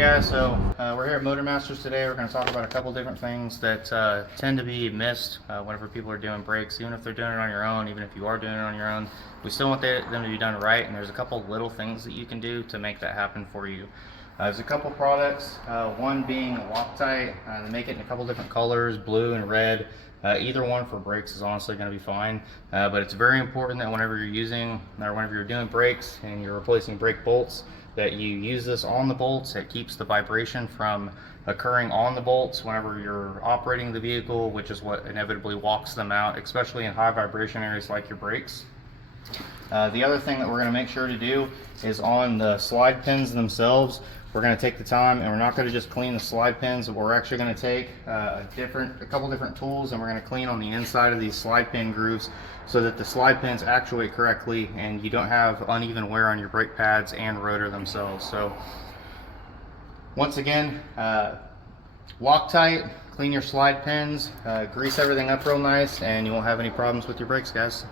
guys, so we're here at Motor Masters today. We're going to talk about a couple different things that tend to be missed whenever people are doing brakes. Even if they're doing it on your own, even if you are doing it on your own, we still want them to be done right, and there's a couple little things that you can do to make that happen for you. There's a couple products, one being Loctite. They make it in a couple different colors, blue and red. Either one for brakes is honestly going to be fine, but it's very important that whenever you're doing brakes and you're replacing brake bolts, that you use this on the bolts. It keeps the vibration from occurring on the bolts whenever you're operating the vehicle, which is what inevitably walks them out, especially in high vibration areas like your brakes. The other thing that we're going to make sure to do is on the slide pins themselves. We're going to take the time, and we're not going to just clean the slide pins. We're actually going to take a couple different tools, and we're going to clean on the inside of these slide pin grooves so that the slide pins actuate correctly and you don't have uneven wear on your brake pads and rotor themselves. So once again, Loctite, clean your slide pins, grease everything up real nice, and you won't have any problems with your brakes, guys.